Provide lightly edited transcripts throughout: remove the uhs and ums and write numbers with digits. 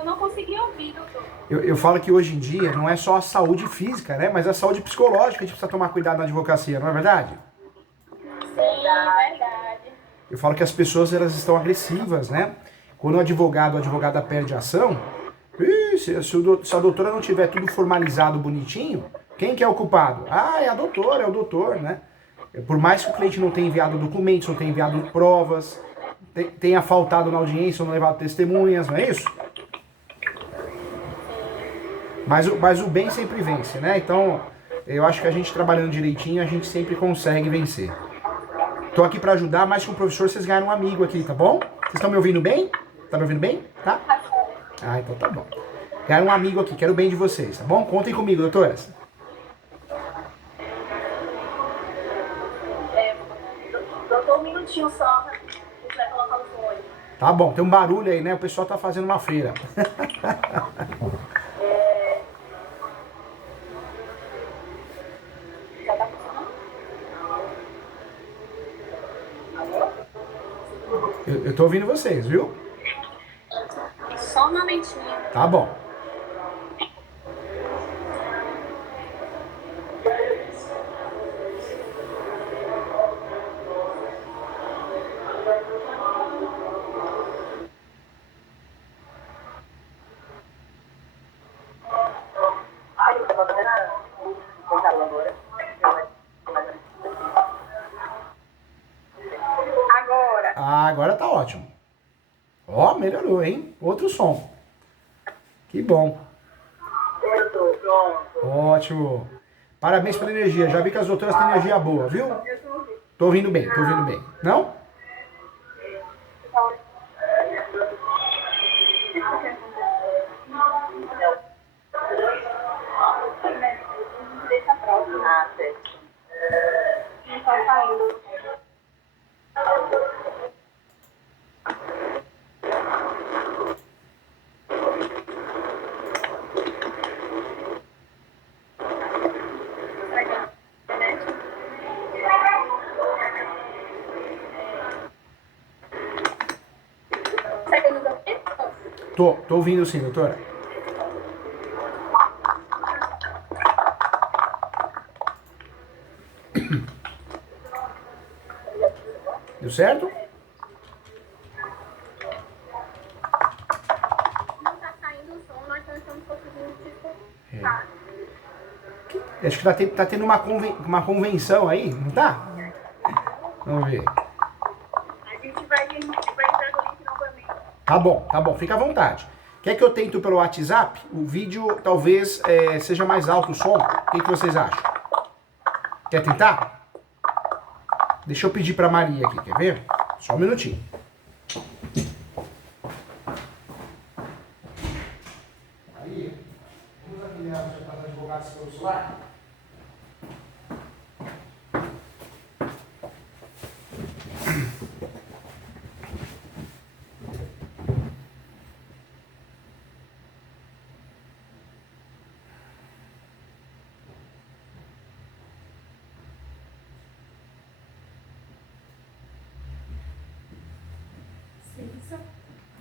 Eu não consegui ouvir, doutor. Eu falo que hoje em dia não é só a saúde física, né? Mas a saúde psicológica que a gente precisa tomar cuidado na advocacia, não é verdade? Sim, verdade. Eu falo que as pessoas elas estão agressivas, né? Quando o advogado ou a advogada perde a ação, se a doutora não tiver tudo formalizado bonitinho, quem que é o culpado? Ah, é o doutor, né? Por mais que o cliente não tenha enviado documentos, não tenha enviado provas, tenha faltado na audiência ou não levado testemunhas, não é isso? Mas o bem sempre vence, né? Então, eu acho que a gente trabalhando direitinho, a gente sempre consegue vencer. Tô aqui pra ajudar, mais que um professor, vocês ganharam um amigo aqui, tá bom? Vocês estão me ouvindo bem? Tá me ouvindo bem? Tá? Ah, então tá bom. Ganharam um amigo aqui, quero o bem de vocês, tá bom? Contem comigo, doutoras. Doutor, um minutinho só, a gente vai colocar o fone. Tá bom, tem um barulho aí, né? O pessoal tá fazendo uma feira. Já tá funcionando? Eu tô ouvindo vocês, viu? Só um momentinho. Tá bom. Agora. Ah, agora tá ótimo. Ó, melhorou, hein? Outro som. Que bom. Pronto. Ótimo. Parabéns pela energia. Já vi que as doutoras têm energia boa, viu? Tô ouvindo bem, tô ouvindo bem. Não? Deixa próximo. Ah, certo. Não tá saindo. Tô ouvindo sim, doutora. Deu certo? Não tá saindo o som, nós não estamos conseguindo se escutar. Acho que tá tendo uma convenção aí, não tá? Vamos ver. A gente vai entrar no link novamente. Tá bom, fica à vontade. Quer que eu tento pelo WhatsApp? O vídeo talvez seja mais alto o som. O que vocês acham? Quer tentar? Deixa eu pedir pra Maria aqui, quer ver? Só um minutinho. Maria, vamos afiliar você para advogar seu celular?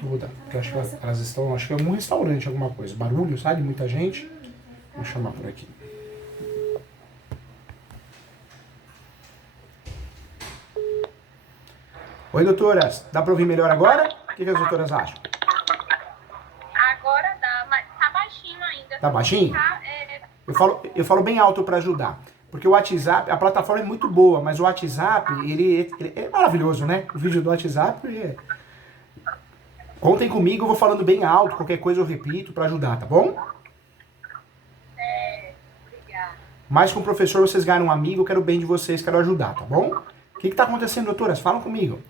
Toda. Porque eu acho que elas estão, acho que é um restaurante, alguma coisa. Barulho, sabe? Muita gente. Vou chamar por aqui. Oi, doutoras. Dá pra ouvir melhor agora? O que as doutoras acham? Agora dá, mas tá baixinho ainda. Tá baixinho? Tá, Eu falo bem alto pra ajudar. Porque o WhatsApp, a plataforma é muito boa, mas o WhatsApp, ele é maravilhoso, né? O vídeo do WhatsApp Contem comigo, eu vou falando bem alto, qualquer coisa eu repito pra ajudar, tá bom? obrigada. Mais com o professor, vocês ganham um amigo, eu quero o bem de vocês, quero ajudar, tá bom? O que tá acontecendo, doutoras? Falam comigo.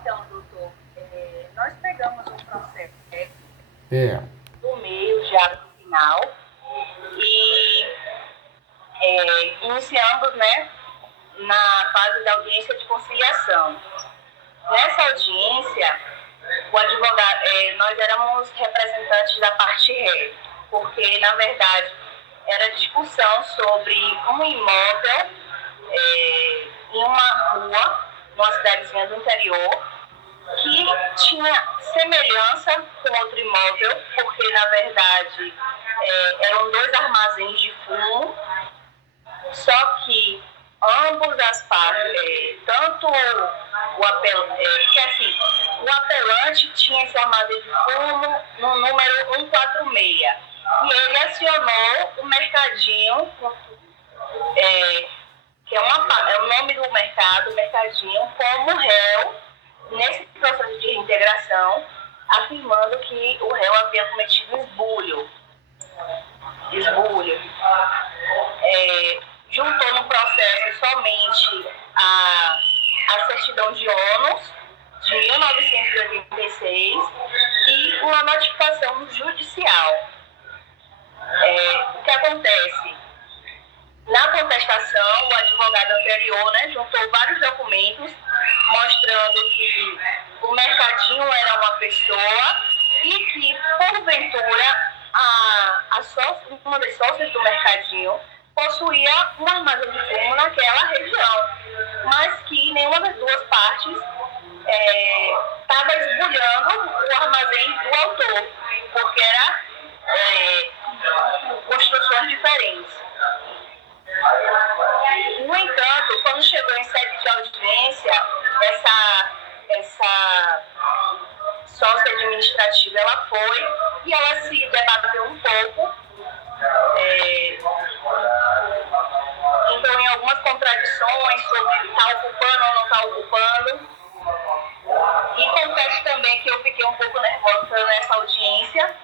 Então, doutor, nós pegamos um processo Do meio já no final e iniciamos, né, na fase da audiência de conciliação. Nessa audiência, o advogado, nós éramos representantes da parte ré, porque, na verdade, era discussão sobre um imóvel em uma rua, numa cidadezinha do interior, tinha semelhança com outro imóvel, porque, na verdade, eram 2 armazéns de fumo, só que ambos as partes, tanto o apelante, que assim, o apelante tinha esse armazém de fumo no número 146, e ele acionou o mercadinho, que é o nome do mercado, o mercadinho, como réu nesse processo de reintegração, afirmando que o réu havia cometido esbulho. Juntou no processo somente a certidão de ônus de 1986 e uma notificação judicial. O que acontece? Na contestação, o advogado anterior, né, juntou vários documentos mostrando que o mercadinho era uma pessoa e que, porventura, uma das sócias do mercadinho possuía um armazém de fumo naquela região, mas que nenhuma das duas partes estava esbulhando o armazém do autor, porque eram construções diferentes. No entanto, quando chegou em sede de audiência, essa sócia administrativa ela foi e ela se debateu um pouco, entrou em algumas contradições sobre está ocupando ou não está ocupando. E confesso também que eu fiquei um pouco nervosa nessa audiência,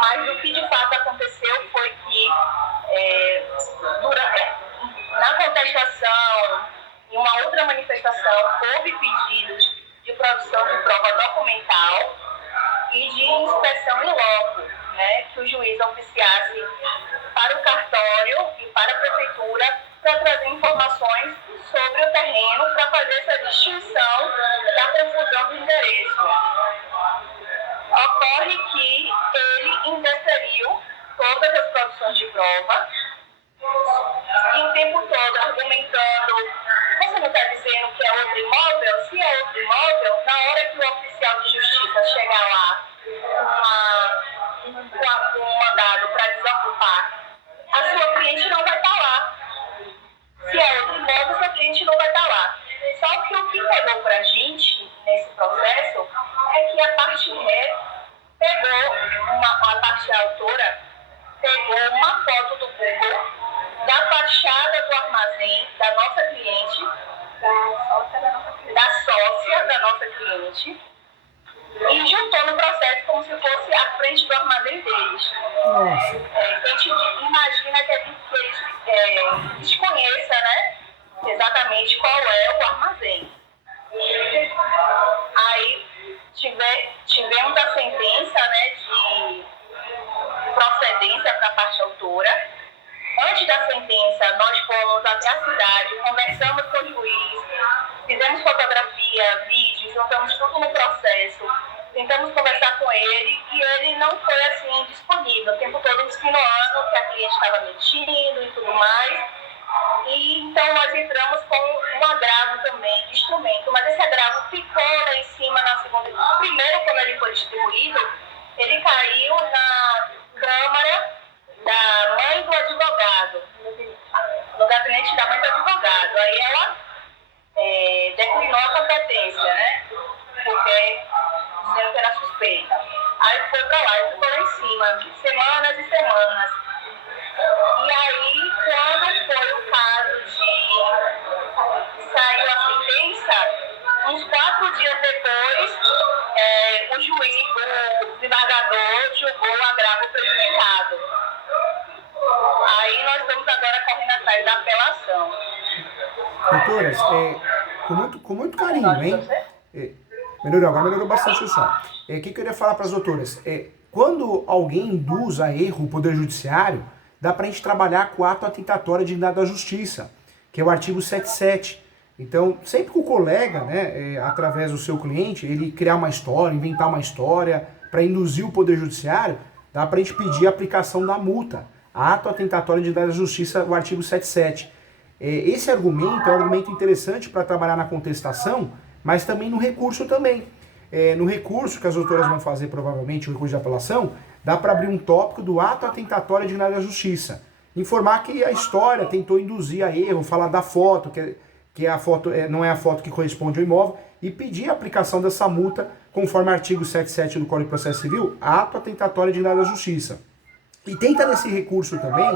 mas o que de fato aconteceu foi que na contestação, em uma outra manifestação, houve pedidos de produção de prova documental e de inspeção em loco, né, que o juiz oficiasse para o cartório e para a prefeitura para trazer informações sobre o terreno, para fazer essa distinção da confusão do endereço. Ocorre que ele indeferiu todas as produções de prova e o tempo todo argumentando: você não está dizendo que é outro imóvel? Se é outro imóvel, na hora que o oficial de justiça chegar lá com um mandado para desocupar, a sua cliente não vai estar lá. Se é outro imóvel, sua cliente não vai estar lá. Só que o que pegou para a gente nesse processo é que a parte ré a parte autora pegou uma foto do Google da fachada do armazém da nossa cliente, da sócia da nossa cliente, e juntou no processo como se fosse a frente do armazém deles. A gente imagina que eles desconheça, né, exatamente qual é o armazém. Aí tivemos a sentença, né, de procedência para a parte autora. Antes da sentença, nós fomos até a cidade, conversamos com o juiz, fizemos fotografia, vídeo, juntamos tudo no processo, tentamos conversar com ele e ele não foi assim disponível, o tempo todo insinuando que a cliente estava mentindo e tudo mais. E então nós entramos com um agravo também de instrumento, mas esse agravo ficou lá em cima na segunda. Primeiro, quando ele foi distribuído, ele caiu na Câmara da mãe do advogado, no gabinete da mãe do advogado. Aí ela declinou a competência, né? Porque dizendo que era suspeita. Aí foi para lá e ficou lá em cima, semanas e semanas. E aí, quando foi o caso de saiu a sentença, uns 4 dias depois, o juiz, o desembargador, julgou o agravo prejudicado. Aí nós estamos agora correndo atrás da apelação. Doutoras, com muito carinho, hein? Melhorou bastante o som. O que eu queria falar para as doutoras? Quando alguém induz a erro o Poder Judiciário, dá para a gente trabalhar com o ato atentatório dignidade da justiça, que é o artigo 77. Então, sempre que o colega, né, através do seu cliente, ele criar uma história, inventar uma história para induzir o Poder Judiciário, dá para a gente pedir a aplicação da multa. Ato atentatório dignidade da justiça, o artigo 77. Esse argumento é um argumento interessante para trabalhar na contestação, mas também no recurso também. no recurso que as doutoras vão fazer, provavelmente, o recurso de apelação, dá para abrir um tópico do ato atentatório dignidade da justiça. Informar que a história tentou induzir a erro, falar da foto, que a foto não é a foto que corresponde ao imóvel, e pedir a aplicação dessa multa, conforme artigo 77 do Código de Processo Civil, ato atentatório dignidade da justiça. E tenta nesse recurso também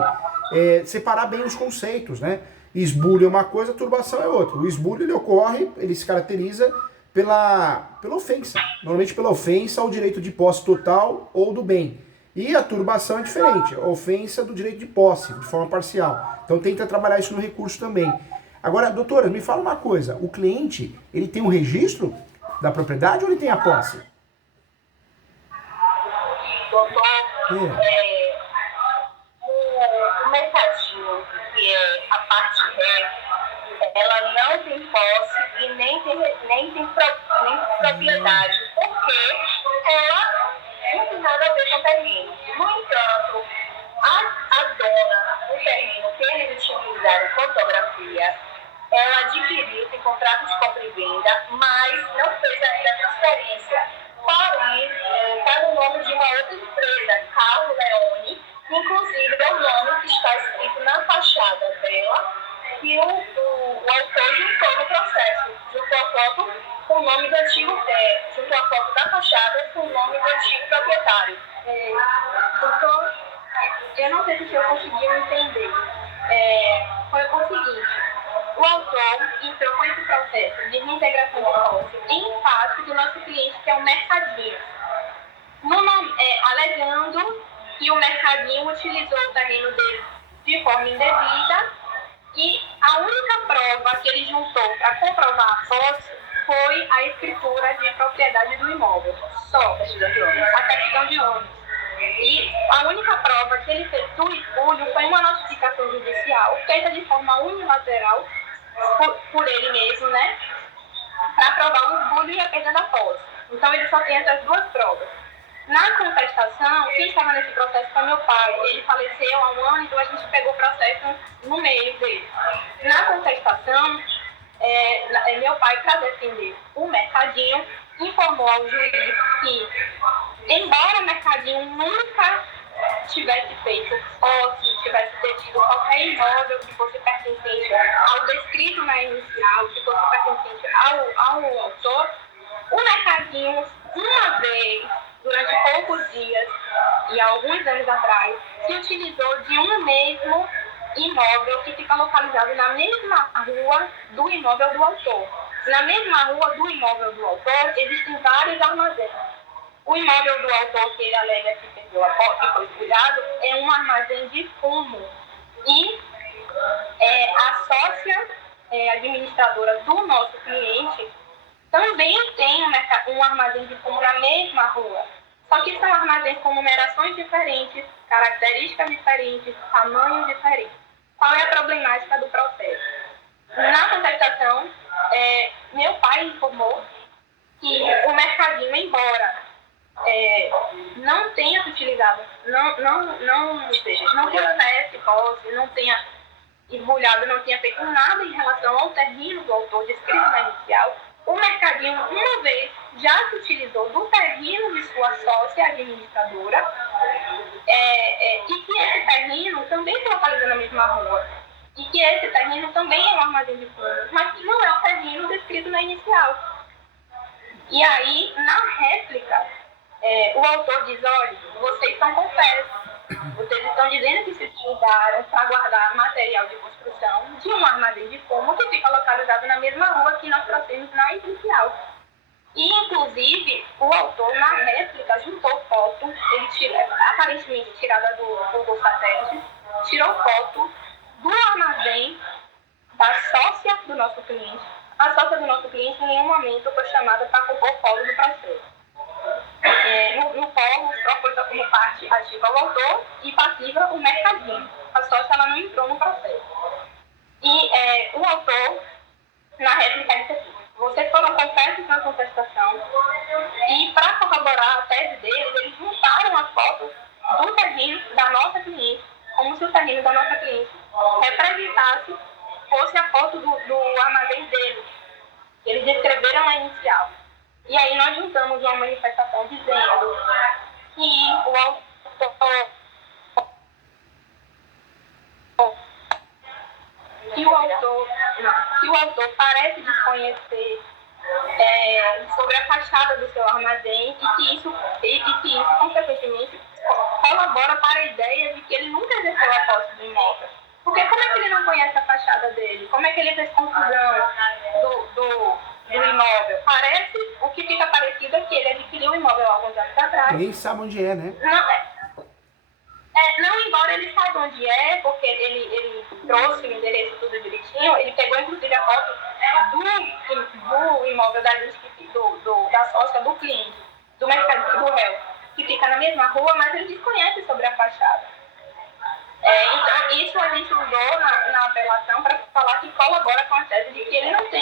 separar bem os conceitos, né? Esbulho é uma coisa, turbação é outra. O esbulho ele se caracteriza pela ofensa, normalmente pela ofensa ao direito de posse total ou do bem. E a turbação é diferente, a ofensa do direito de posse, de forma parcial. Então tenta trabalhar isso no recurso também. Agora, doutora, me fala uma coisa, o cliente, ele tem um registro da propriedade ou ele tem a posse? Doutor, o mercadinho, que é a parte ela não tem posse e nem tem propriedade, porque ela não tem nada a ver com o terreno. No entanto, a dona do terreno que eles utilizaram fotografia, ela adquiriu, tem contrato de compra e venda, mas não fez ainda a transferência. Porém, está no nome de uma outra empresa, Carlos Leone, inclusive é o nome que está escrito na fachada dela, que o autor juntou no processo, juntou a foto com o nome do antigo, juntou a foto da fachada com o nome do antigo proprietário. Doutor, eu não sei se eu consegui entender. Foi o seguinte, o autor entrou com esse processo de reintegração de posse em face do nosso cliente, que é o Mercadinho, alegando que o Mercadinho utilizou o terreno dele de forma indevida, e a única prova que ele juntou para comprovar a posse foi a escritura de propriedade do imóvel, só a certidão de ônibus. E a única prova que ele fez do esbulho foi uma notificação judicial feita de forma unilateral por ele mesmo, né, para provar o esbulho e a perda da posse. Então ele só tem essas duas provas. Na contestação, quem estava nesse processo foi meu pai. Ele faleceu há um ano, então a gente pegou o processo no meio dele. Na contestação, meu pai, para defender o Mercadinho, informou ao juiz que, embora o Mercadinho nunca tivesse feito posse, tivesse detido qualquer imóvel que fosse pertencente ao descrito na inicial, que fosse pertencente ao autor, o Mercadinho, uma vez, durante poucos dias e há alguns anos atrás, se utilizou de um mesmo imóvel que fica localizado na mesma rua do imóvel do autor. Na mesma rua do imóvel do autor existem vários armazéns. O imóvel do autor que ele alega que perdeu a posse, que foi esbulhado, é um armazém de fumo. E a sócia administradora do nosso cliente também tem um armazém de fumo na mesma rua. Só que são armazéns com numerações diferentes, características diferentes, tamanhos diferentes. Qual é a problemática do processo? Na contestação, meu pai informou que o Mercadinho, embora não tenha se utilizado, não tivesse posse, não tenha esbulhado, não tenha feito nada em relação ao terreno do autor descrito na inicial, o Mercadinho, uma vez, já se utilizou do terreno de sua sócia administradora, e que esse terreno também se localiza na mesma rua, e que esse terreno também é um armazém de fundo, mas que não é o terreno descrito na inicial. E aí, na réplica, o autor diz, olha, vocês estão confessos, vocês estão dizendo que se utilizaram para guardar material de construção de um armazém de fumo que fica localizado na mesma rua que nós trouxemos na inicial. E, inclusive, o autor, na réplica, juntou foto, aparentemente tirada do Google Satélite, tirou foto do armazém da sócia do nosso cliente. A sócia do nosso cliente, em nenhum momento, foi chamada para compor o polo do processo. No polo, só foi como parte ativa o autor e passiva o Mercadinho. A sócia ela não entrou no processo. E o autor, na réplica, disse assim: vocês foram confessos na contestação e, para corroborar a tese deles, eles juntaram as fotos do terreno da nossa cliente, como se o terreno da nossa cliente representasse, fosse a foto do armazém deles, que eles descreveram na inicial. E aí nós juntamos uma manifestação dizendo que o autor que o autor parece desconhecer sobre a fachada do seu armazém e que isso, consequentemente, colabora para a ideia de que ele nunca exerceu a posse do imóvel. Porque como é que ele não conhece a fachada dele? Como é que ele fez confusão do imóvel? O que fica parecido é que ele adquiriu o imóvel há alguns anos atrás. Nem sabe onde é, né? Não, embora ele saiba onde é, porque ele trouxe o endereço tudo direitinho, ele pegou inclusive a foto do imóvel da sócia do cliente, do mercado do réu, que fica na mesma rua, mas ele desconhece sobre a fachada. Então, isso a gente usou na apelação para falar que colabora com a tese de que ele nunca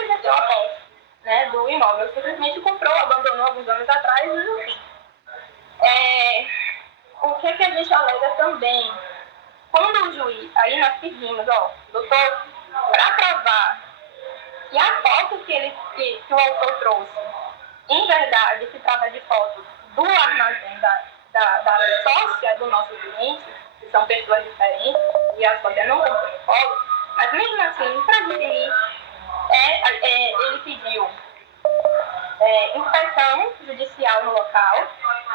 exerceu a posse, né, do imóvel, simplesmente comprou, abandonou alguns anos atrás, e enfim. O que a gente alega também? Quando o juiz, aí nós pedimos, doutor, para provar que a foto que o autor trouxe, em verdade, se trata de foto do armazém da sócia do nosso cliente, que são pessoas diferentes, e a sócia não comprou foto, mas mesmo assim, para dirimir, ele pediu inspeção judicial no local,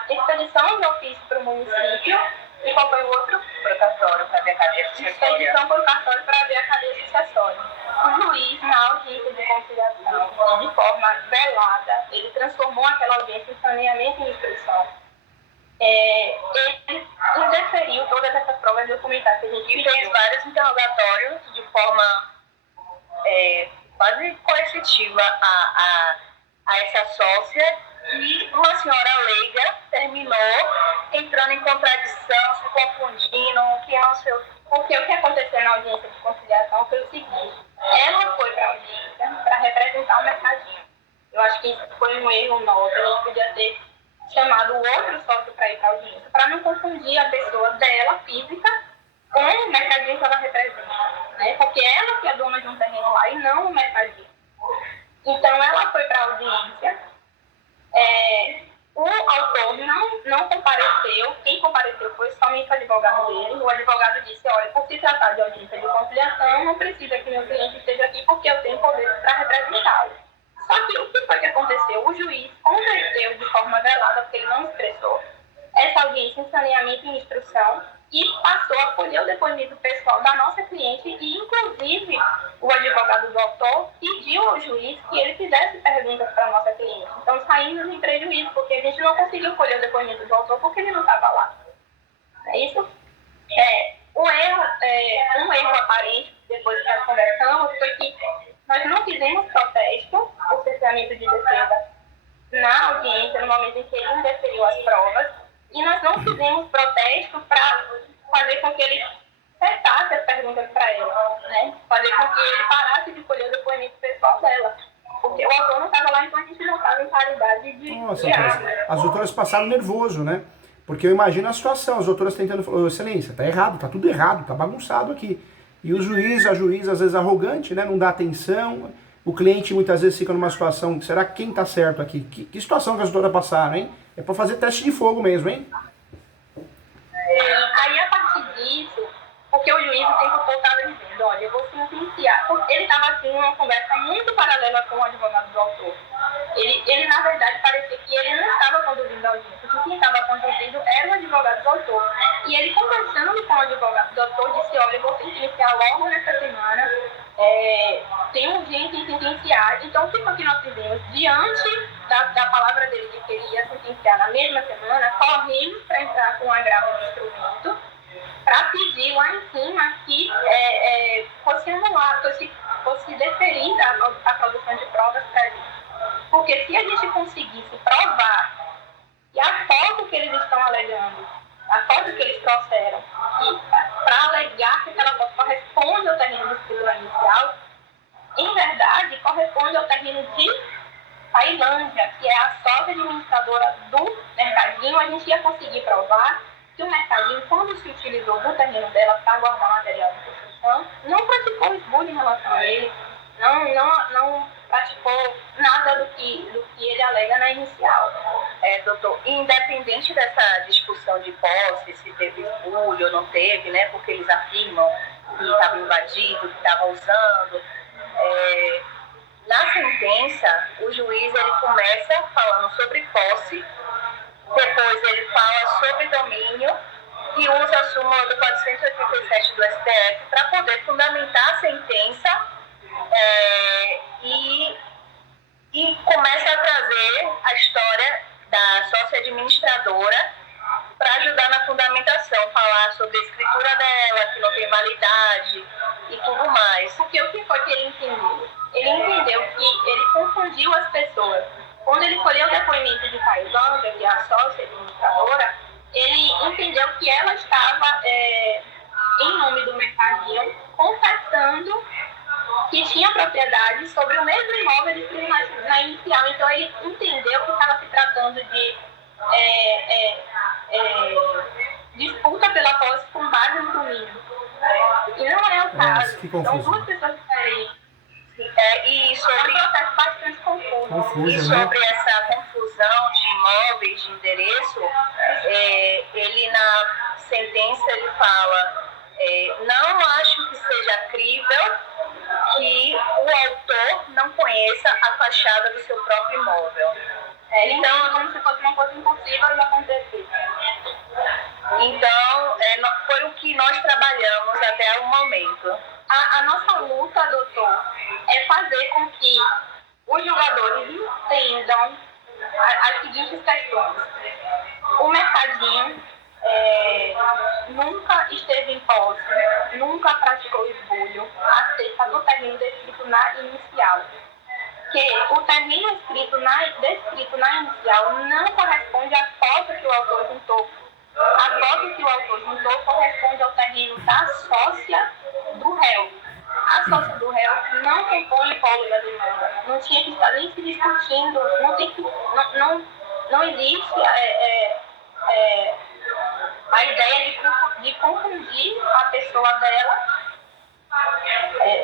expedição de ofício para o município, e qual foi o outro? Por cartório, para ver a cadeia sucessória. Expedição por cartório para ver a cadeia sucessória. O juiz, na audiência de conciliação, de forma velada, ele transformou aquela audiência em saneamento e instrução. Ele indeferiu todas essas provas documentais que a gente pediu. E fez vários interrogatórios de forma quase coercitiva a essa sócia, e uma senhora leiga terminou entrando em contradição, se confundindo, que não sei o que. Porque o que aconteceu na audiência de conciliação foi o seguinte: ela foi para a audiência para representar o mercadinho. Eu acho que isso foi um erro nosso, a gente podia ter chamado o outro sócio para ir para a audiência, para não confundir a pessoa dela, física, com o mercadinho que ela representa, né? Porque ela que é dona de um terreno lá e não o mercadinho. Então ela foi para a audiência. O autor não compareceu, quem compareceu foi somente o advogado dele. O advogado disse: olha, por se tratar de audiência de conciliação, não precisa que meu cliente esteja aqui porque eu tenho poder para representá-lo. Só que o que foi que aconteceu? O juiz converteu de forma velada, porque ele não expressou, essa audiência em saneamento e instrução e passou a colher o depoimento pessoal da nossa cliente e, inclusive, o advogado do autor pediu ao juiz que ele fizesse perguntas para a nossa cliente. Então, saímos em prejuízo, porque a gente não conseguiu colher o depoimento do autor porque ele não estava lá. É isso? Um erro aparente, depois que nós conversamos, foi que nós não fizemos protesto por cerceamento de defesa na audiência, no momento em que ele indeferiu as provas, e nós não fizemos protesto para fazer com que ele cessasse as perguntas para ela, né? Fazer com que ele parasse de colher o depoimento pessoal dela. Porque o autor não estava lá, então a gente não estava em paridade de... Nossa, as doutoras passaram nervoso, né? Porque eu imagino a situação, as doutoras tentando falar: excelência, tá errado, tá tudo errado, tá bagunçado aqui. E o juiz, a juíza, às vezes arrogante, né? Não dá atenção. O cliente muitas vezes fica numa situação: será que quem tá certo aqui? Que situação que as doutoras passaram, hein? É pra fazer teste de fogo mesmo, hein? Aí, a partir disso, porque o juiz o tempo todo estava dizendo: olha, eu vou sentenciar. Ele estava assim numa conversa muito paralela com o advogado do autor. Ele na verdade, parecia que ele não estava conduzindo a audiência, que quem estava conduzindo era o advogado do autor. E ele, conversando com o advogado do autor, disse: olha, eu vou sentenciar logo nessa semana, tem urgência em sentenciar. Então, o que foi que nós fizemos? Diante da palavra dele de que ele ia sentenciar na mesma semana, corremos para entrar com um agravo de instrumento, para pedir lá em cima que fosse anulado, fosse deferida a produção de provas para a gente. Porque se a gente conseguisse provar que a foto que eles estão alegando, a foto que eles trouxeram, para alegar que aquela foto corresponde ao terreno do escritura inicial, em verdade corresponde ao terreno de Tailândia, que é a sócia administradora do mercadinho, a gente ia conseguir provar que o mercadinho, quando se utilizou do terreno dela para guardar material de construção, não praticou esbulho em relação a ele, não praticou nada do que ele alega na inicial. Doutor, independente dessa discussão de posse, se teve esbulho ou não teve, né, porque eles afirmam que estava invadido, que estava usando, na sentença, o juiz ele começa falando sobre posse, depois ele fala sobre domínio e usa a súmula do 487 do STF para poder fundamentar a sentença e começa a trazer a história da sócia administradora para ajudar na fundamentação, falar sobre a escritura dela, que não tem validade e tudo mais. Porque o que foi que ele entendeu? Ele entendeu que ele confundiu as pessoas. Quando ele colheu o depoimento de Tailândia, que é a sócia administradora, ele entendeu que ela estava, em nome do mercadinho, confessando que tinha propriedade sobre o mesmo imóvel descrito na inicial. Então, ele entendeu que estava se tratando de disputa pela posse com base no domínio. E não é o caso. São duas pessoas diferentes. E sobre... É um processo bastante confuso. E sobre essa confusão de imóveis, de endereço, ele na sentença ele fala: não acho que seja crível que o autor não conheça a fachada do seu próprio imóvel. Então, como se fosse uma coisa impossível de acontecer. Então, foi o que nós trabalhamos até o momento. A nossa luta, doutor, é fazer com que os jogadores entendam as seguintes questões. O mercadinho nunca esteve em posse, nunca praticou esbulho acerca do terreno descrito na inicial. Que o terreno descrito na inicial não corresponde à foto que o autor juntou. A foto que o autor juntou corresponde ao terreno da sócia do réu. A sócia do réu não compõe o polo da demanda. Não tinha que estar nem se discutindo, não existe a ideia de confundir a pessoa dela,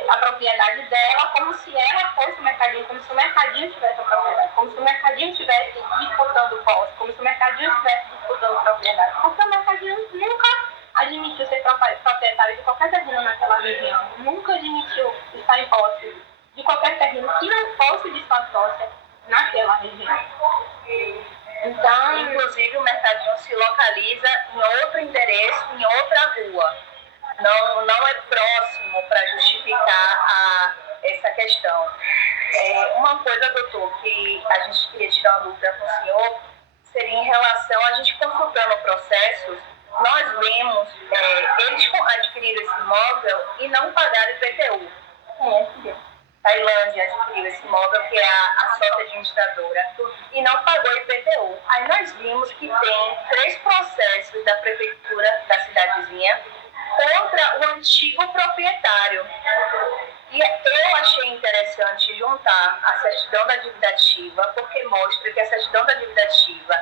a propriedade dela, como se ela fosse o mercadinho, como se o mercadinho tivesse a propriedade, como se o mercadinho estivesse disputando posse, como se o mercadinho estivesse disputando propriedade. Porque o mercadinho nunca admitiu ser proprietário de qualquer terreno naquela região, nunca admitiu estar em posse de qualquer terreno que não fosse de sua sócia naquela região. Então, inclusive, o mercadinho se localiza em outro endereço, em outra rua. Não é próximo para justificar essa questão. Uma coisa, doutor, que a gente queria tirar uma dúvida com o senhor, seria em relação a gente consultando processos, nós vemos eles adquiriram esse imóvel e não pagaram IPTU. Tailândia adquiriu esse imóvel, que é a sócia administradora, e não pagou IPTU. Aí nós vimos que tem 3 processos da prefeitura da cidadezinha contra o antigo proprietário. E eu achei interessante juntar a certidão da dívida ativa, porque mostra que a certidão da dívida ativa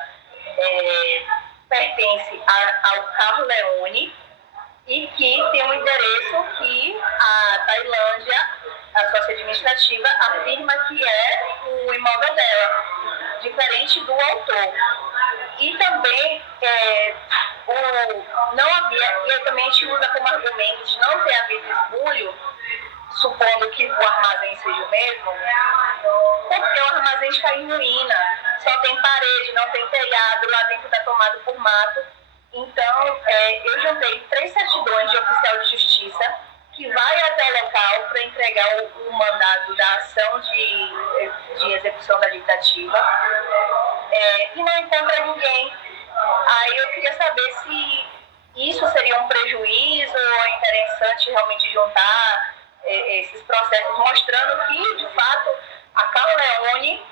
pertence ao Carlo Leone e que tem um endereço que a Tailândia, a sócia administrativa, afirma que é o imóvel dela, diferente do autor. E também não havia, e também a gente usa como argumento de não ter havido esbulho, supondo que o armazém seja o mesmo, porque o armazém está em ruína, só tem parede, não tem telhado, lá dentro está tomado por mato. Então, eu juntei 3 certidões de oficial de justiça que vai até o local para entregar o mandado da ação de execução da dívida ativa e não encontra ninguém. Aí eu queria saber se isso seria um prejuízo ou é interessante realmente juntar esses processos, mostrando que, de fato, a Carlo Leone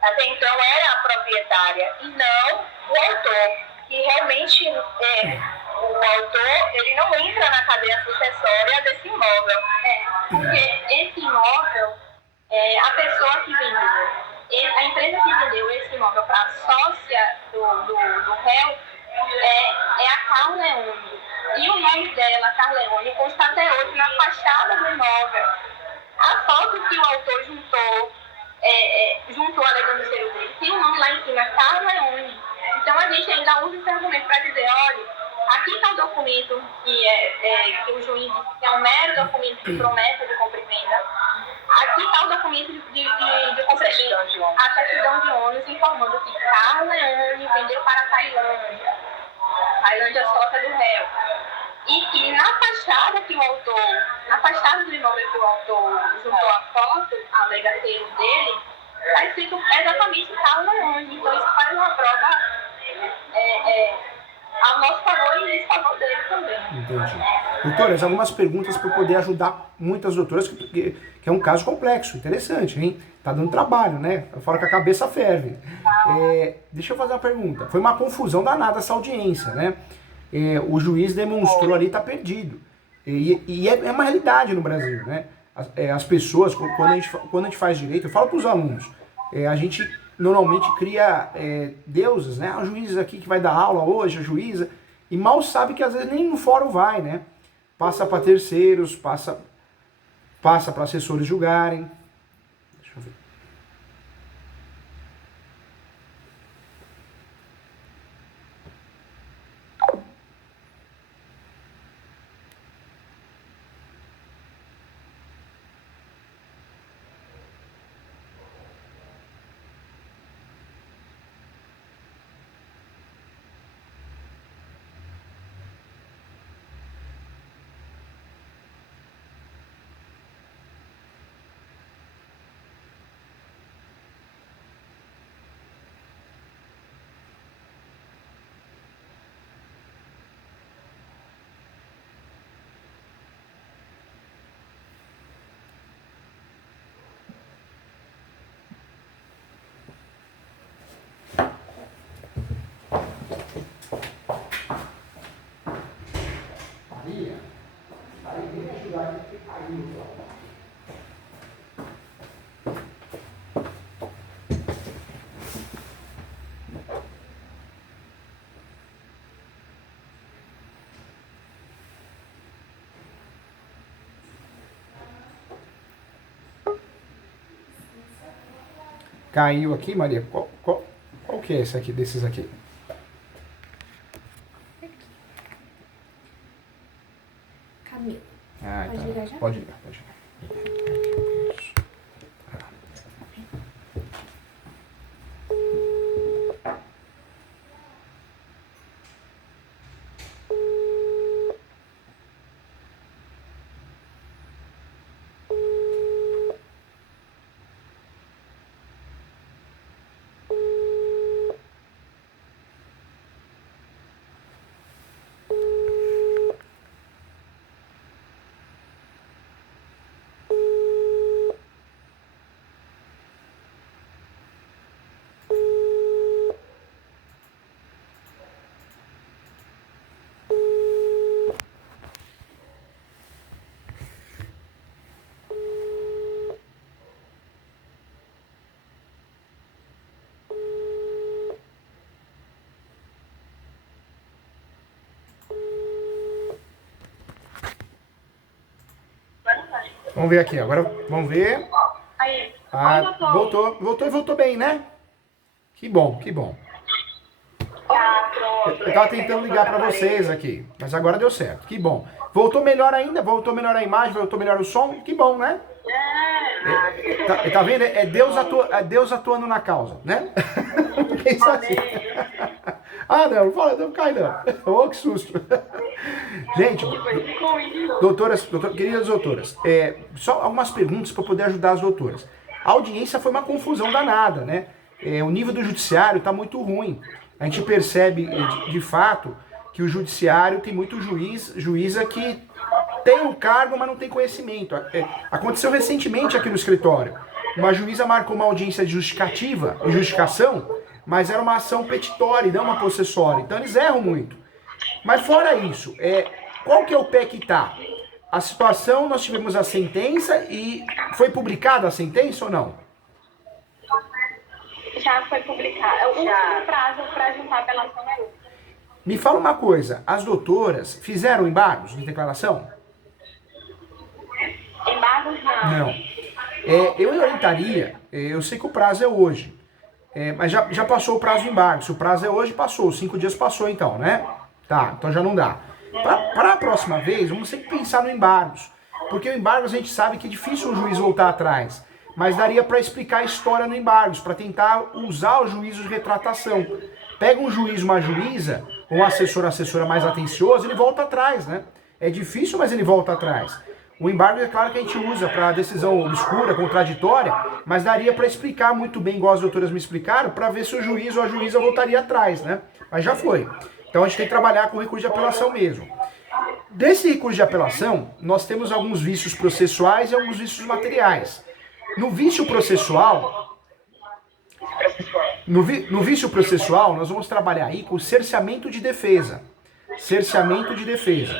até então era a proprietária e não o autor, que realmente o autor ele não entra na cadeia sucessória desse imóvel. Porque esse imóvel, a pessoa que vendeu, a empresa que vendeu esse imóvel para a sócia do réu é a Carlo Leone. E o nome dela, Carlo Leone, consta até hoje na fachada do imóvel. A foto que o autor juntou alegando ser o dele. Tem um nome lá em cima, Carla Leone. Então a gente ainda usa esse argumento para dizer, olha, aqui está o documento que o juiz disse que é um mero documento de promessa de compra e venda. Aqui está o documento de compra e venda, a certidão de ônus informando que Carla Leone vendeu para a Tailândia sócia do réu. E que na fachada do imóvel que o autor juntou a foto, a alegateiro dele, está escrito exatamente Carla Leone. Então isso faz uma prova ao nosso favor e em desfavor dele também. Entendi. Doutoras, algumas perguntas para poder ajudar muitas doutoras, que é um caso complexo, interessante, hein? Tá dando trabalho, né? Fora que a cabeça ferve. Deixa eu fazer uma pergunta. Foi uma confusão danada essa audiência, né? O juiz demonstrou ali estar perdido. E é uma realidade no Brasil, né? As pessoas, quando a gente faz direito, eu falo para os alunos, a gente normalmente cria deuses, né? A juíza aqui que vai dar aula hoje, a juíza, e mal sabe que às vezes nem no fórum vai, né? Passa para terceiros, passa para assessores julgarem. Deixa eu ver. Caiu aqui, Maria. Qual que é esse aqui, desses aqui? Camila. Ah, Pode tá. ligar já? Pode ligar. Vamos ver aqui, agora vamos ver. Aí, Voltou bem, né? Que bom. Eu tava tentando ligar para vocês aqui, mas agora deu certo, que bom. Voltou melhor ainda, voltou melhor a imagem, voltou melhor o som, que bom, né? Tá vendo? É Deus atuando na causa, né? Pensa assim. Não cai não. Oh, que susto. Gente, queridas doutoras, só algumas perguntas para poder ajudar as doutoras. A audiência foi uma confusão danada, né? O nível do judiciário está muito ruim. A gente percebe, de fato, que o judiciário tem muito juíza que tem um cargo, mas não tem conhecimento. Aconteceu recentemente aqui no escritório. Uma juíza marcou uma audiência de justificação, mas era uma ação petitória, não uma possessória. Então eles erram muito. Mas fora isso, qual que é o pé que tá? A situação, nós tivemos a sentença e foi publicada a sentença ou não? Já foi publicado. O último prazo para juntar a apelação é hoje. Me fala uma coisa, as doutoras fizeram embargos de declaração? Embargos não. Não. Eu orientaria, eu sei que o prazo é hoje, mas já passou o prazo de embargo. Se o prazo é hoje, passou. 5 dias passou então, né? Tá, então já não dá. Para a próxima vez, vamos sempre pensar no embargos. Porque o embargo a gente sabe que é difícil o juiz voltar atrás. Mas daria para explicar a história no embargos, para tentar usar o juízo de retratação. Pega um juiz, uma juíza, ou um assessora mais atencioso, ele volta atrás, né? É difícil, mas ele volta atrás. O embargo é claro que a gente usa para decisão obscura, contraditória, mas daria para explicar muito bem, igual as doutoras me explicaram, para ver se o juiz ou a juíza voltaria atrás, né? Mas já foi. Então a gente tem que trabalhar com recurso de apelação mesmo. Desse recurso de apelação, nós temos alguns vícios processuais e alguns vícios materiais. No vício processual, no vício processual, nós vamos trabalhar aí com cerceamento de defesa. Cerceamento de defesa.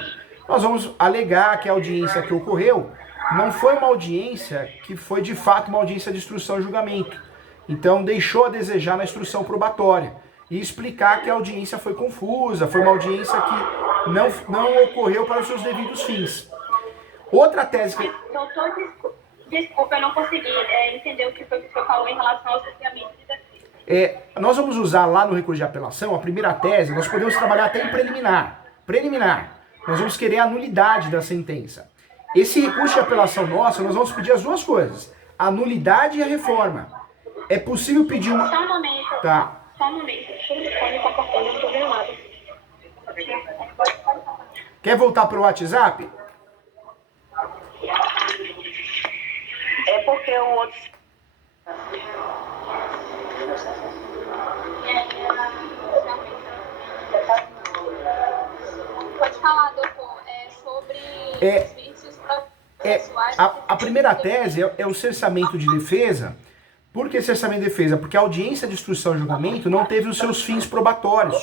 Nós vamos alegar que a audiência que ocorreu não foi uma audiência que foi de fato uma audiência de instrução e julgamento. Então deixou a desejar na instrução probatória. E explicar que a audiência foi confusa, foi uma audiência que não ocorreu para os seus devidos fins. Outra tese que... Doutor, desculpa, eu não consegui entender o que foi que o senhor falou em relação ao cerceamento de defesa. Nós vamos usar lá no recurso de apelação, a primeira tese, nós podemos trabalhar até em preliminar. Preliminar. Nós vamos querer a nulidade da sentença. Esse recurso de apelação nosso, nós vamos pedir as duas coisas. A nulidade e a reforma. É possível pedir uma... Só um momento. Tá. Só um momento. O telefone tá cortando, eu não tô vendo nada. Quer voltar para o WhatsApp? É porque o outro... Pode falar, doutor, sobre os vícios processuais. A primeira tese é o cerceamento de defesa. Por que cerceamento de defesa? Porque a audiência de instrução e julgamento não teve os seus fins probatórios.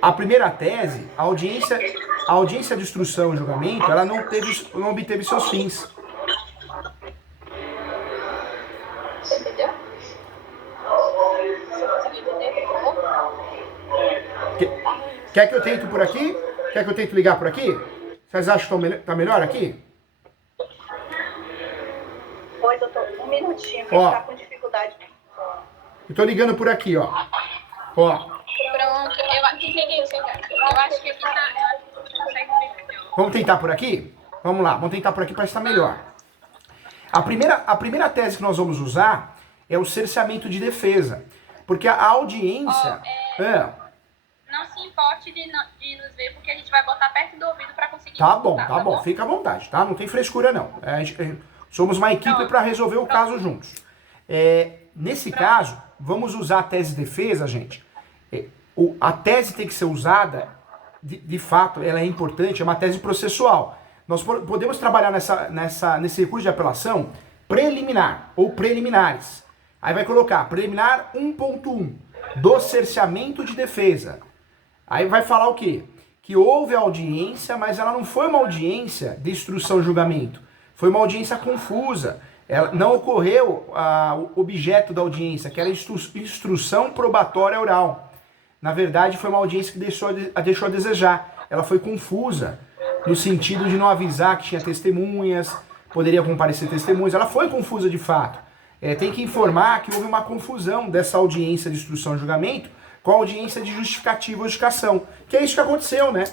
A primeira tese, a audiência de instrução e julgamento, ela não obteve seus fins. Você entendeu? Você conseguiu entender, por favor? Quer que eu tente por aqui? Quer que eu tente ligar por aqui? Vocês acham que tá melhor aqui? Oi, doutor, um minutinho, que Ó. está com dificuldade. Eu tô ligando por aqui, ó. Ó. Pronto, eu desliguei o seu gato. Eu acho que aqui tá. Eu acho que consegue ver melhor. Vamos tentar por aqui? Vamos lá, vamos tentar por aqui para estar melhor. A primeira tese que nós vamos usar é o cerceamento de defesa. Porque a audiência... Não se importe de nos ver, porque a gente vai botar perto do ouvido para conseguir. Tá bom, escutar, tá bom. Fica à vontade, tá? Não tem frescura, não. Somos uma equipe para resolver o caso juntos. Nesse caso, vamos usar a tese de defesa, gente. A tese tem que ser usada, de fato, ela é importante, é uma tese processual. Nós podemos trabalhar nesse recurso de apelação preliminar ou preliminares. Aí vai colocar preliminar 1.1 do cerceamento de defesa. Aí vai falar o quê? Que houve audiência, mas ela não foi uma audiência de instrução e julgamento. Foi uma audiência confusa. Não ocorreu o objeto da audiência, que era instrução probatória oral. Na verdade, foi uma audiência que deixou a desejar. Ela foi confusa, no sentido de não avisar que tinha testemunhas, poderia comparecer testemunhas. Ela foi confusa de fato. Tem que informar que houve uma confusão dessa audiência de instrução e julgamento com a audiência de justificativa ou justificação. Que é isso que aconteceu, né?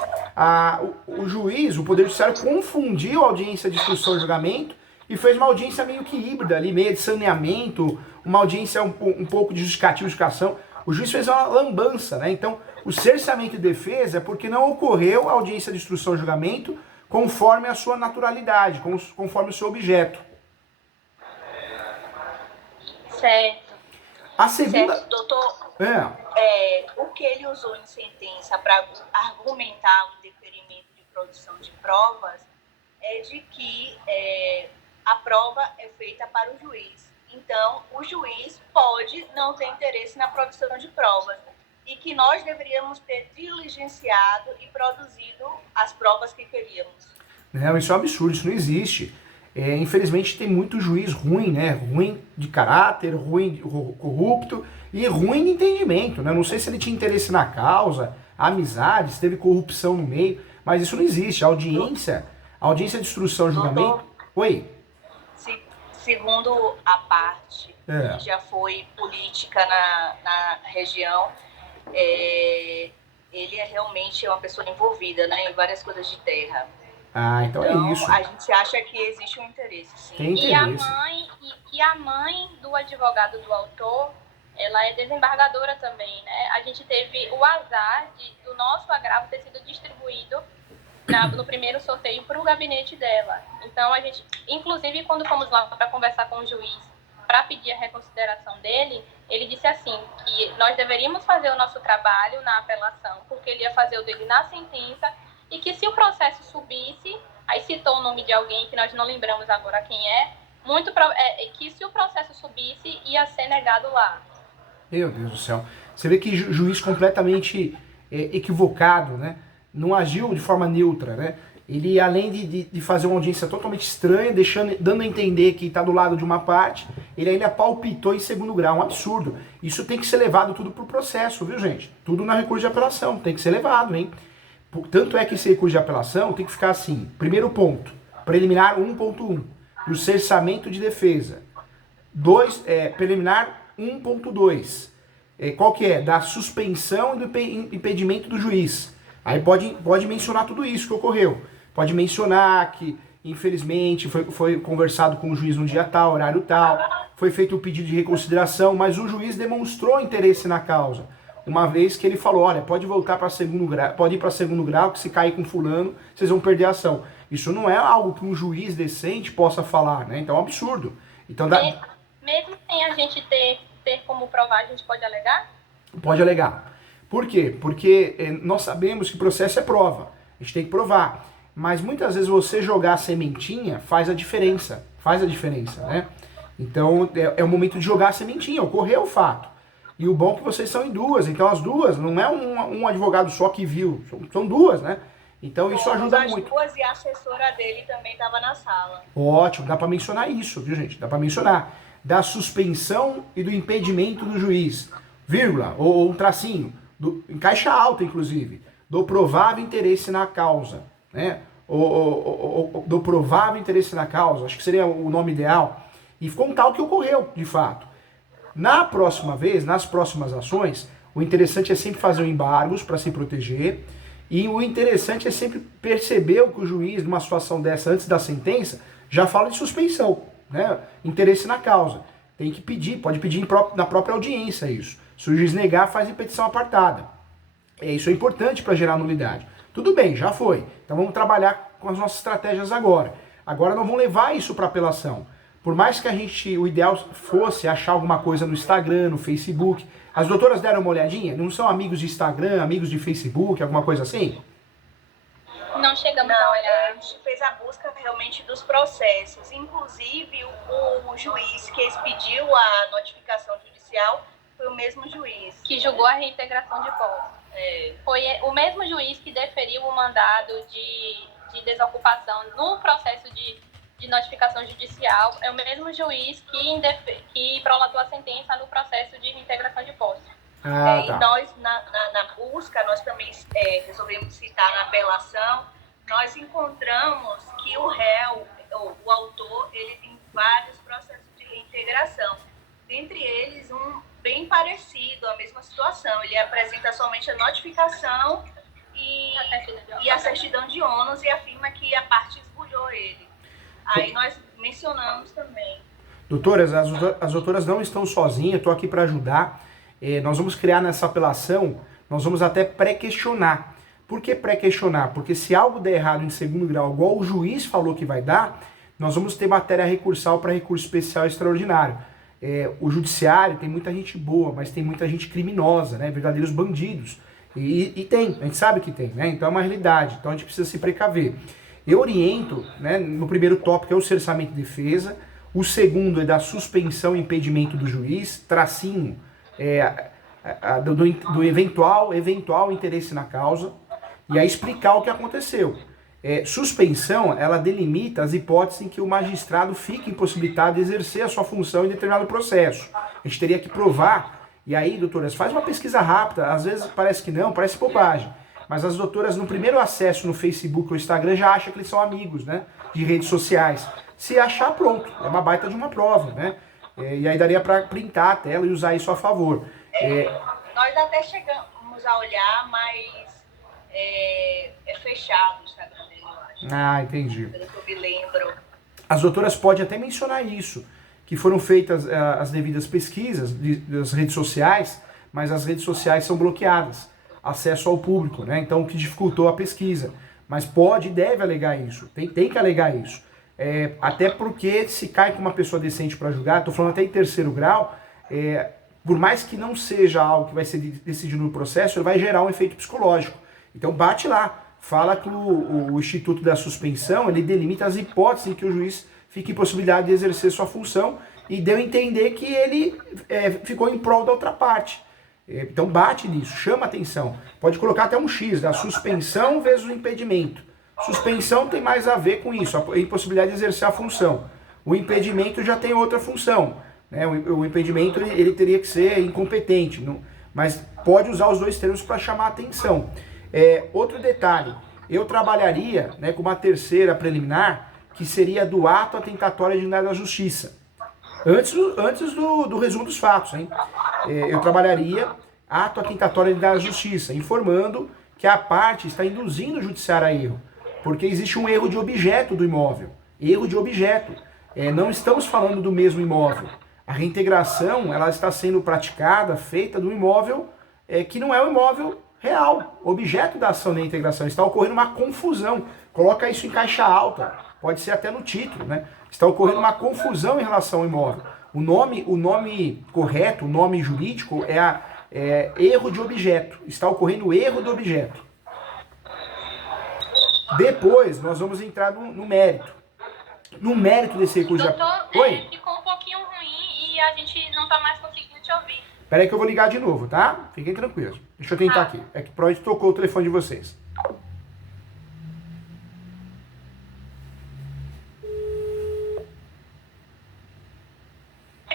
O juiz, o Poder Judiciário, confundiu a audiência de instrução e julgamento e fez uma audiência meio que híbrida ali, meio de saneamento, uma audiência um pouco de justificativa e justificação. O juiz fez uma lambança, né? Então, o cerceamento de defesa é porque não ocorreu a audiência de instrução e julgamento conforme a sua naturalidade, conforme o seu objeto. Certo. A segunda... Certo, doutor. O que ele usou em sentença para argumentar o deferimento de produção de provas é de que a prova é feita para o juiz. Então, o juiz pode não ter interesse na produção de provas e que nós deveríamos ter diligenciado e produzido as provas que queríamos. Não, isso é um absurdo, isso não existe. Infelizmente tem muito juiz ruim, né? Ruim de caráter, ruim corrupto e ruim de entendimento, né? Não sei se ele tinha interesse na causa, amizade, se teve corrupção no meio, mas isso não existe. A audiência de instrução e julgamento... Oi. Segundo a parte É. que já foi política na região, ele é realmente uma pessoa envolvida, né, em várias coisas de terra. Ah, então é isso. A gente acha que existe um interesse, sim. Tem interesse. E a mãe do advogado do autor, ela é desembargadora também, né? A gente teve o azar do nosso agravo ter sido distribuído no primeiro sorteio para o gabinete dela. Então, a gente, inclusive, quando fomos lá para conversar com o juiz para pedir a reconsideração dele, ele disse assim, que nós deveríamos fazer o nosso trabalho na apelação, porque ele ia fazer o dele na sentença, e que se o processo subisse, aí citou o nome de alguém que nós não lembramos agora quem é, que se o processo subisse, ia ser negado lá. Meu Deus do céu. Você vê que juiz completamente equivocado, né? Não agiu de forma neutra, né? Ele, além de fazer uma audiência totalmente estranha, dando a entender que está do lado de uma parte, ele ainda palpitou em segundo grau. Um absurdo. Isso tem que ser levado tudo para o processo, viu, gente? Tudo na recurso de apelação. Tem que ser levado, hein? Tanto é que esse recurso de apelação tem que ficar assim. Primeiro ponto, preliminar 1.1, do cerceamento de defesa. Preliminar 1.2. Qual que é? Da suspensão e do impedimento do juiz. Aí pode mencionar tudo isso que ocorreu. Pode mencionar que, infelizmente, foi conversado com o juiz no dia tal, horário tal, foi feito o pedido de reconsideração, mas o juiz demonstrou interesse na causa. Uma vez que ele falou, olha, pode voltar para segundo grau, pode ir para segundo grau, que se cair com fulano, vocês vão perder a ação. Isso não é algo que um juiz decente possa falar, né? Então é um absurdo. Então, mesmo sem a gente ter como provar, a gente pode alegar? Pode alegar. Por quê? Porque nós sabemos que processo é prova. A gente tem que provar. Mas muitas vezes você jogar a sementinha faz a diferença. Faz a diferença, né? Então é o momento de jogar a sementinha. Ocorreu o fato. E o bom é que vocês são em duas. Então as duas, não é um advogado só que viu. São duas, né? Então isso ajuda muito. As duas e a assessora dele também estava na sala. Ótimo, dá para mencionar isso, viu, gente? Dá para mencionar. Da suspensão e do impedimento do juiz. Vírgula, ou um tracinho. Em caixa alta, inclusive. Do provável interesse na causa. Né? Do provável interesse na causa. Acho que seria o nome ideal. E ficou um tal que ocorreu, de fato. Na próxima vez, nas próximas ações, o interessante é sempre fazer embargos para se proteger. E o interessante é sempre perceber o que o juiz, numa situação dessa, antes da sentença, já fala de suspensão. Né? Interesse na causa. Tem que pedir, pode pedir na própria audiência isso. Se o juiz negar, faz em petição apartada. Isso é importante para gerar nulidade. Tudo bem, já foi. Então vamos trabalhar com as nossas estratégias agora. Agora nós vamos levar isso para apelação. Por mais que o ideal fosse achar alguma coisa no Instagram, no Facebook. As doutoras deram uma olhadinha? Não são amigos de Instagram, amigos de Facebook, alguma coisa assim? Não chegamos a olhar. A gente fez a busca realmente dos processos. Inclusive, o juiz que expediu a notificação judicial foi o mesmo juiz. Que julgou a reintegração de posse. Foi o mesmo juiz que deferiu o mandado de desocupação no processo de notificação judicial. É o mesmo juiz que prolatou a sentença no processo de reintegração de posse. Tá. E nós, na busca, nós também resolvemos citar na apelação, nós encontramos que o réu, o autor, ele tem vários processos de reintegração. Dentre eles, um bem parecido, a mesma situação. Ele apresenta somente a notificação e a certidão de ônus e afirma que a parte esbulhou ele. Aí nós mencionamos também. Doutoras, as doutoras não estão sozinhas, eu estou aqui para ajudar. Nós vamos criar nessa apelação, nós vamos até pré-questionar. Por que pré-questionar? Porque se algo der errado em segundo grau, igual o juiz falou que vai dar, nós vamos ter matéria recursal para recurso especial extraordinário. O judiciário tem muita gente boa, mas tem muita gente criminosa, né? Verdadeiros bandidos. E tem, a gente sabe que tem, né? Então é uma realidade, então a gente precisa se precaver. Eu oriento, né, no primeiro tópico é o cerceamento de defesa, o segundo é da suspensão e impedimento do juiz, tracinho, do eventual interesse na causa, e aí explicar o que aconteceu. Suspensão, ela delimita as hipóteses em que o magistrado fica impossibilitado de exercer a sua função em determinado processo. A gente teria que provar, e aí, doutoras, faz uma pesquisa rápida, às vezes parece que não, parece bobagem, mas as doutoras no primeiro acesso no Facebook ou Instagram já acham que eles são amigos, né, de redes sociais. Se achar, pronto. É uma baita de uma prova, né? E aí daria para printar a tela e usar isso a favor. Nós até chegamos a olhar, mas é fechado o Instagram dele, eu acho. Ah, entendi. Pelo que eu me lembro. As doutoras podem até mencionar isso, que foram feitas as devidas pesquisas das redes sociais, mas as redes sociais são bloqueadas, acesso ao público, né? Então, o que dificultou a pesquisa. Mas pode e deve alegar isso, tem que alegar isso. Até porque se cai com uma pessoa decente para julgar, estou falando até em terceiro grau, por mais que não seja algo que vai ser decidido no processo, ele vai gerar um efeito psicológico. Então bate lá, fala que o Instituto da Suspensão, ele delimita as hipóteses em que o juiz fica em possibilidade de exercer sua função e deu a entender que ele ficou em prol da outra parte. Então bate nisso, chama atenção. Pode colocar até um X, da suspensão vezes o impedimento. Suspensão tem mais a ver com isso, a impossibilidade de exercer a função. O impedimento já tem outra função, né? O impedimento ele teria que ser incompetente, mas pode usar os dois termos para chamar a atenção. Outro detalhe, eu trabalharia, né, com uma terceira preliminar, que seria do ato atentatório de indignidade da justiça. Antes do resumo dos fatos, hein? Eu trabalharia ato atentatório de indignidade da justiça, informando que a parte está induzindo o judiciário a erro, porque existe um erro de objeto do imóvel. Erro de objeto. Não estamos falando do mesmo imóvel. A reintegração ela está sendo praticada, feita do imóvel que não é o imóvel real, objeto da ação de reintegração. Está ocorrendo uma confusão. Coloca isso em caixa alta, pode ser até no título, né? Está ocorrendo uma confusão em relação ao imóvel. O nome correto, o nome jurídico é erro de objeto. Está ocorrendo erro do objeto. Depois, nós vamos entrar no mérito. No mérito desse recurso... Doutor, Oi? ficou um pouquinho ruim e a gente não está mais conseguindo te ouvir. Espera aí que eu vou ligar de novo, tá? Fiquem tranquilos. Deixa eu tentar aqui. É que provavelmente tocou o telefone de vocês.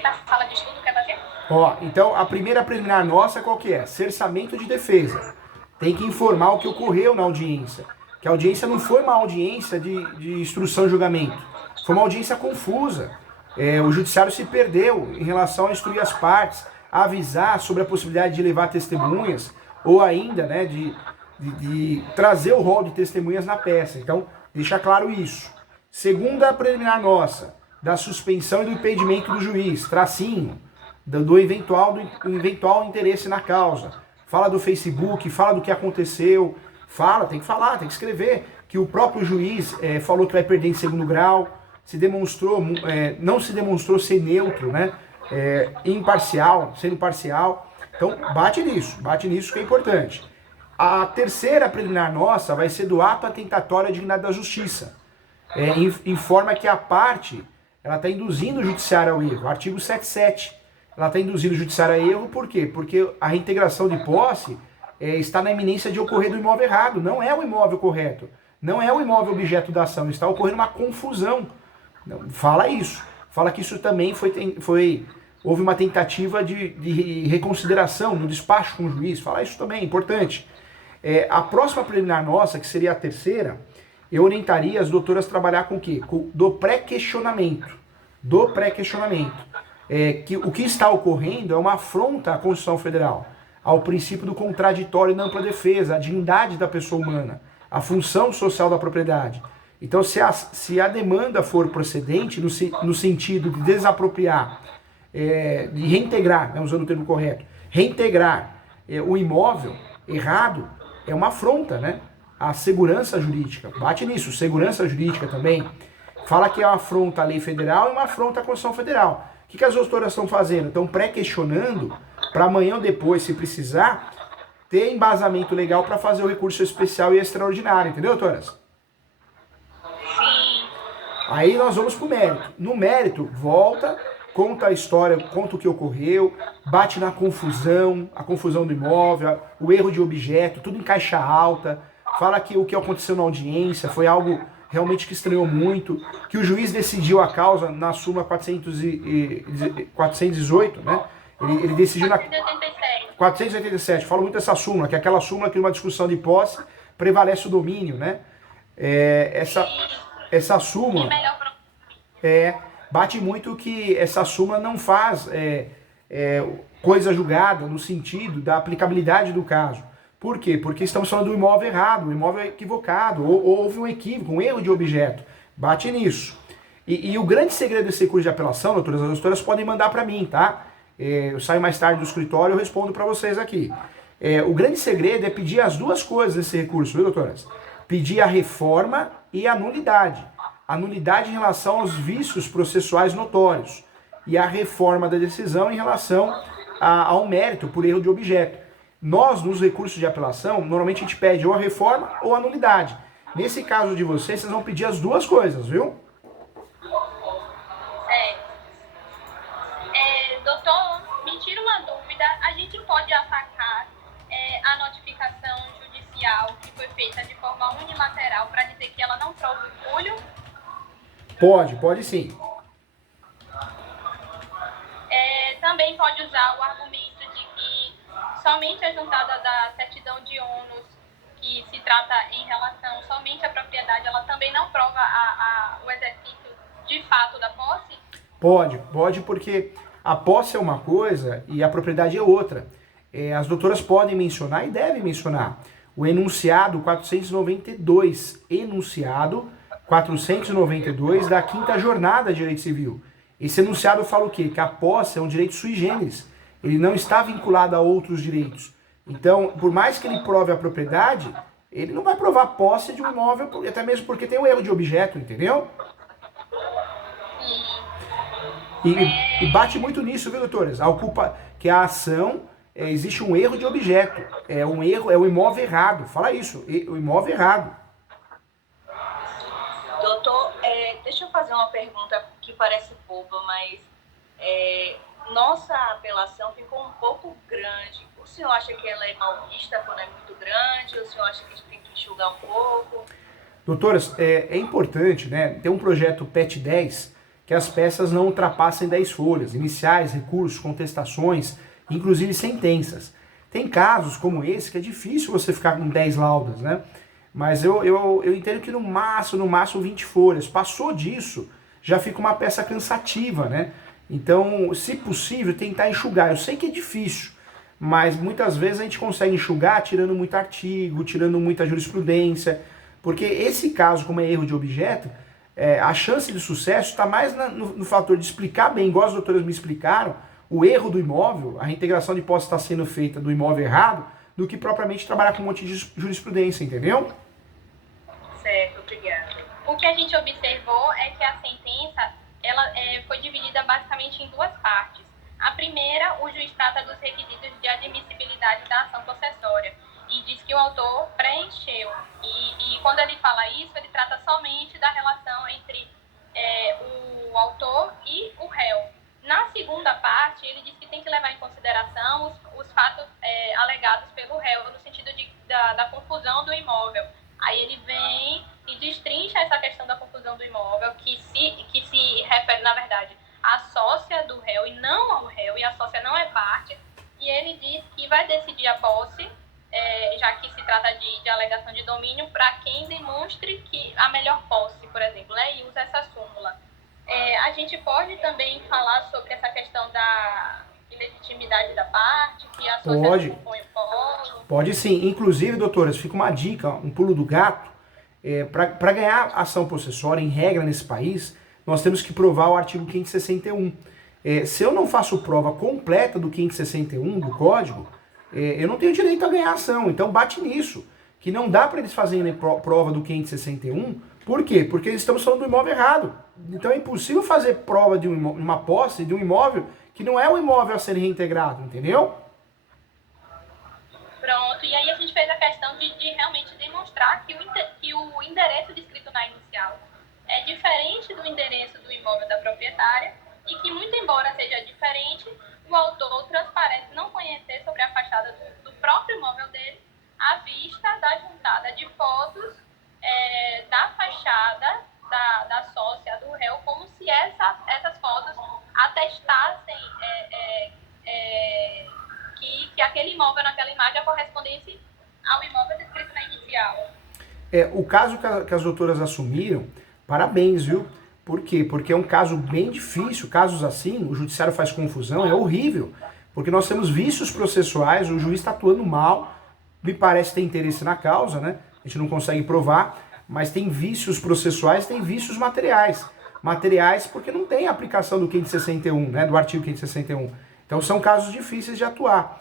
Da sala de estudo, quer fazer? Então a primeira preliminar nossa qual que é? Cerçamento de defesa. Tem que informar o que ocorreu na audiência. Que a audiência não foi uma audiência de instrução e julgamento. Foi uma audiência confusa. O judiciário se perdeu em relação a instruir as partes, a avisar sobre a possibilidade de levar testemunhas, ou ainda, né, de trazer o rol de testemunhas na peça. Então, deixa claro isso. Segunda preliminar nossa, da suspensão e do impedimento do juiz, tracinho, do eventual interesse na causa. Fala do Facebook, fala do que aconteceu, tem que escrever que o próprio juiz falou que vai perder em segundo grau, não se demonstrou ser neutro, né? Sendo parcial. Então, bate nisso que é importante. A terceira preliminar nossa vai ser do ato atentatório à dignidade da justiça. Informa que a parte ela está induzindo o judiciário ao erro. Artigo 77. Ela está induzindo o judiciário a erro por quê? Porque a reintegração de posse está na iminência de ocorrer do imóvel errado. Não é o imóvel correto. Não é o imóvel objeto da ação. Está ocorrendo uma confusão. Fala isso. Fala que isso também houve uma tentativa de reconsideração no despacho com o juiz. Fala isso também, é importante. A próxima preliminar nossa, que seria a terceira, eu orientaria as doutoras a trabalhar com o quê? Do pré-questionamento. Que o que está ocorrendo é uma afronta à Constituição Federal, ao princípio do contraditório e na ampla defesa, à dignidade da pessoa humana, à função social da propriedade. Então, se a demanda for procedente, no sentido de desapropriar, de reintegrar, né, usando o termo correto, reintegrar o imóvel errado, é uma afronta, né, à segurança jurídica. Bate nisso, segurança jurídica também. Fala que é uma afronta à lei federal e uma afronta à Constituição Federal. O que as doutoras estão fazendo? Estão pré-questionando para amanhã ou depois, se precisar, ter embasamento legal para fazer o recurso especial e extraordinário. Entendeu, doutoras? Sim. Aí nós vamos pro mérito. No mérito, volta, conta a história, conta o que ocorreu, bate na confusão, a confusão do imóvel, o erro de objeto, tudo em caixa alta. Fala que o que aconteceu na audiência foi algo realmente que estranhou muito, que o juiz decidiu a causa na súmula 418, né? Ele decidiu na 487. Falo muito dessa súmula, que é aquela súmula que numa discussão de posse prevalece o domínio, né? Essa súmula... Bate muito que essa súmula não faz coisa julgada no sentido da aplicabilidade do caso. Por quê? Porque estamos falando do imóvel errado, o imóvel equivocado, ou houve um equívoco, um erro de objeto. Bate nisso. E o grande segredo desse recurso de apelação, doutoras, as doutoras podem mandar para mim, tá? Eu saio mais tarde do escritório e eu respondo para vocês aqui. O grande segredo é pedir as duas coisas nesse recurso, viu, doutoras? Pedir a reforma e a nulidade. A nulidade em relação aos vícios processuais notórios e a reforma da decisão em relação ao mérito por erro de objeto. Nós, nos recursos de apelação, normalmente a gente pede ou a reforma ou a nulidade. Nesse caso de vocês vão pedir as duas coisas, viu? Doutor, me tira uma dúvida. A gente pode atacar a notificação judicial que foi feita de forma unilateral para dizer que ela não prova o culho? Pode sim. Também pode usar o argumento de que somente a juntada da certidão de ônus, que se trata em relação somente à propriedade, ela também não prova o exercício de fato da posse? Pode porque a posse é uma coisa e a propriedade é outra. As doutoras podem mencionar e devem mencionar o enunciado 492, enunciado 492 da quinta jornada de direito civil. Esse enunciado fala o quê? Que a posse é um direito sui generis. Ele não está vinculado a outros direitos. Então, por mais que ele prove a propriedade, ele não vai provar a posse de um imóvel, até mesmo porque tem um erro de objeto, entendeu? E bate muito nisso, viu, doutores? A culpa que a ação, existe um erro de objeto. É um erro, é o imóvel errado. Fala isso, o imóvel errado. Doutor, deixa eu fazer uma pergunta que parece boba, mas nossa apelação ficou um pouco grande. O senhor acha que ela é mal vista quando é muito grande? Ou o senhor acha que a gente tem que enxugar um pouco? Doutoras, é importante, né, ter um projeto PET 10 que as peças não ultrapassem 10 folhas, iniciais, recursos, contestações, inclusive sentenças. Tem casos como esse que é difícil você ficar com 10 laudas, né? Mas eu entendo que no máximo 20 folhas. Passou disso, já fica uma peça cansativa, né? Então, se possível, tentar enxugar. Eu sei que é difícil, mas muitas vezes a gente consegue enxugar tirando muito artigo, tirando muita jurisprudência, porque esse caso, como é erro de objeto, a chance de sucesso está mais no fator de explicar bem, igual as doutoras me explicaram, o erro do imóvel, a reintegração de posse está sendo feita do imóvel errado, do que propriamente trabalhar com um monte de jurisprudência, entendeu? Certo, obrigada. O que a gente observou é que a sentença ela foi dividida basicamente em duas partes. A primeira, o juiz trata dos requisitos de admissibilidade da ação possessória e diz que o autor preencheu. E quando ele fala isso, ele trata somente da relação entre o autor e o réu. Na segunda parte, ele diz que tem que levar em consideração os fatos alegados pelo réu, no sentido da confusão do imóvel. Aí ele vem e destrincha essa questão da confusão do imóvel, que se refere, na verdade, à sócia do réu e não ao réu, e a sócia não é parte. E ele diz que vai decidir a posse, já que se trata de alegação de domínio, para quem demonstre que a melhor posse, por exemplo, e usa essa súmula. A gente pode também falar sobre essa questão da ilegitimidade da parte, que a sócia não compõe o polo. Pode sim. Inclusive, doutoras, fica uma dica, um pulo do gato. Para ganhar ação possessória, em regra nesse país, nós temos que provar o artigo 561. Se eu não faço prova completa do 561 do Código, eu não tenho direito a ganhar ação. Então bate nisso, que não dá para eles fazerem prova do 561. Por quê? Porque estamos falando do imóvel errado. Então é impossível fazer prova de uma posse de um imóvel que não é um imóvel a ser reintegrado, entendeu? Pronto, e aí a gente fez a questão de realmente demonstrar que o endereço descrito na inicial é diferente do endereço do imóvel da proprietária e que, muito embora seja diferente, o autor transparece não conhecer sobre a fachada do próprio imóvel dele à vista da juntada de fotos da fachada da sócia do réu, como se essas fotos atestassem que aquele imóvel naquela imagem correspondesse ao imóvel descrito na inicial. O caso que as doutoras assumiram, parabéns, viu? Por quê? Porque é um caso bem difícil, casos assim, o judiciário faz confusão, é horrível, porque nós temos vícios processuais, o juiz está atuando mal, me parece ter interesse na causa, né? A gente não consegue provar, mas tem vícios processuais, tem vícios materiais. Materiais porque não tem aplicação do 561, né? Do artigo 561. Então são casos difíceis de atuar.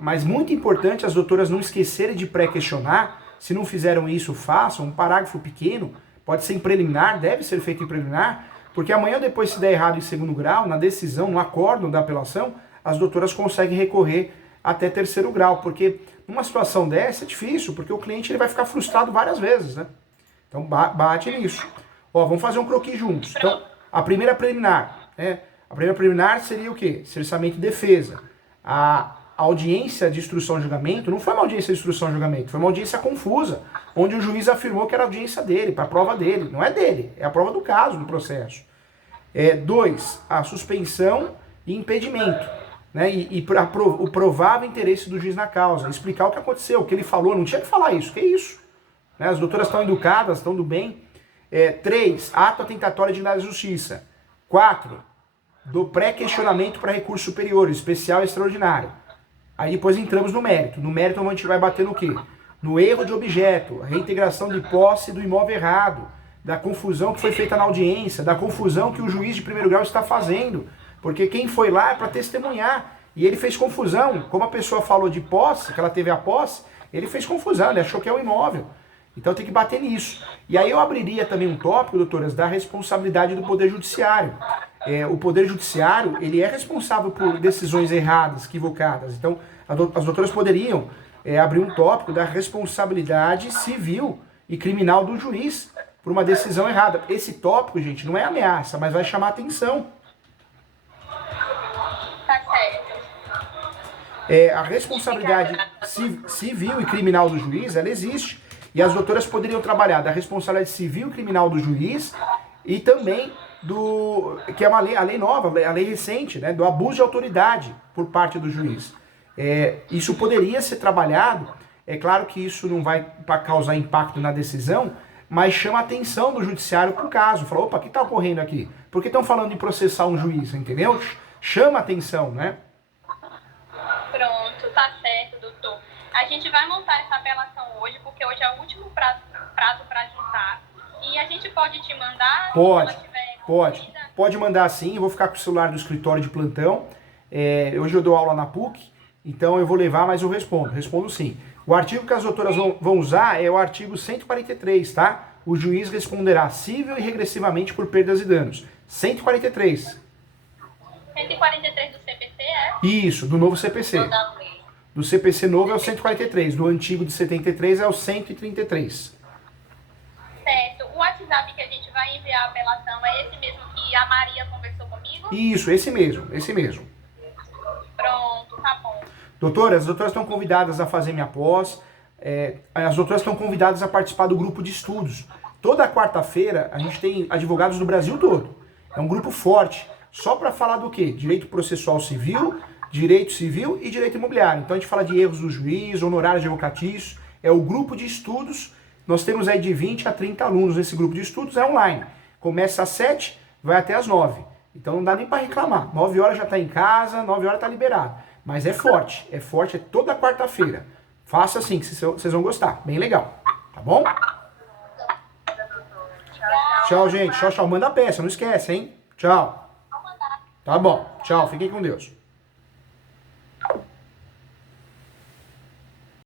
Mas muito importante as doutoras não esquecerem de pré-questionar. Se não fizeram isso, façam. Um parágrafo pequeno, pode ser em preliminar, deve ser feito em preliminar, porque amanhã ou depois, se der errado em segundo grau, na decisão, no acórdão da apelação, as doutoras conseguem recorrer até terceiro grau, porque numa situação dessa é difícil, porque o cliente ele vai ficar frustrado várias vezes, né? Então bate nisso. Ó, vamos fazer um croquis juntos. Então, a primeira preliminar, né? A primeira preliminar seria o quê? Cerceamento e defesa. A audiência de instrução e julgamento não foi uma audiência de instrução e julgamento, foi uma audiência confusa, onde o juiz afirmou que era a audiência dele, para a prova dele. Não é dele, é a prova do caso, do processo. 2, a suspensão e impedimento, né? E o provável interesse do juiz na causa, explicar o que aconteceu, o que ele falou, não tinha que falar isso, que isso? Né? As doutoras estão educadas, estão do bem. 3, ato atentatório de dignidade da justiça. 4, do pré-questionamento para recurso superior, especial e extraordinário. Aí depois entramos no mérito. No mérito a gente vai bater no quê? No erro de objeto, a reintegração de posse do imóvel errado, da confusão que foi feita na audiência, da confusão que o juiz de primeiro grau está fazendo. Porque quem foi lá é para testemunhar. E ele fez confusão. Como a pessoa falou de posse, que ela teve a posse, ele fez confusão, ele achou que é o imóvel. Então tem que bater nisso. E aí eu abriria também um tópico, doutoras, da responsabilidade do Poder Judiciário. O Poder Judiciário, ele é responsável por decisões erradas, equivocadas. Então as doutoras poderiam abrir um tópico da responsabilidade civil e criminal do juiz por uma decisão errada. Esse tópico, gente, não é ameaça, mas vai chamar atenção. Tá certo. A responsabilidade civil e criminal do juiz, ela existe. E as doutoras poderiam trabalhar da responsabilidade civil e criminal do juiz e também que é uma lei, a lei nova, a lei recente, né, do abuso de autoridade por parte do juiz. Isso poderia ser trabalhado, é claro que isso não vai causar impacto na decisão, mas chama a atenção do judiciário para o caso. Fala, opa, o que está ocorrendo aqui? Por que estão falando em processar um juiz, entendeu? Chama a atenção, né? Pronto, tá certo, doutor. A gente vai montar essa apelação hoje, porque hoje é o último prazo para juntar. E a gente pode te mandar? Pode mandar sim, eu vou ficar com o celular do escritório de plantão. Hoje eu dou aula na PUC, então eu vou levar, mas eu respondo sim. O artigo que as doutoras vão usar é o artigo 143, tá? O juiz responderá cível e regressivamente por perdas e danos. 143. 143 do CPC, Isso, do novo CPC. Do CPC novo é o 143, do antigo de 73 é o 133. Certo. O WhatsApp que a gente vai enviar a apelação é esse mesmo que a Maria conversou comigo? Isso, esse mesmo. Pronto, tá bom. Doutoras, as doutoras estão convidadas a fazer minha pós, as doutoras estão convidadas a participar do grupo de estudos. Toda quarta-feira a gente tem advogados do Brasil todo. É um grupo forte, só para falar do quê? Direito processual civil, direito civil e direito imobiliário. Então a gente fala de erros do juiz, honorários advocatícios, é o grupo de estudos. Nós temos aí de 20 a 30 alunos nesse grupo de estudos, é online. Começa às 7, vai até às 9. Então não dá nem para reclamar. 9 horas já está em casa, 9 horas está liberado. Mas é forte, é toda quarta-feira. Faça assim, que vocês vão gostar. Bem legal, tá bom? Tchau, gente. Tchau. Manda a peça, não esquece, hein? Tchau. Tá bom. Tchau, fiquem com Deus.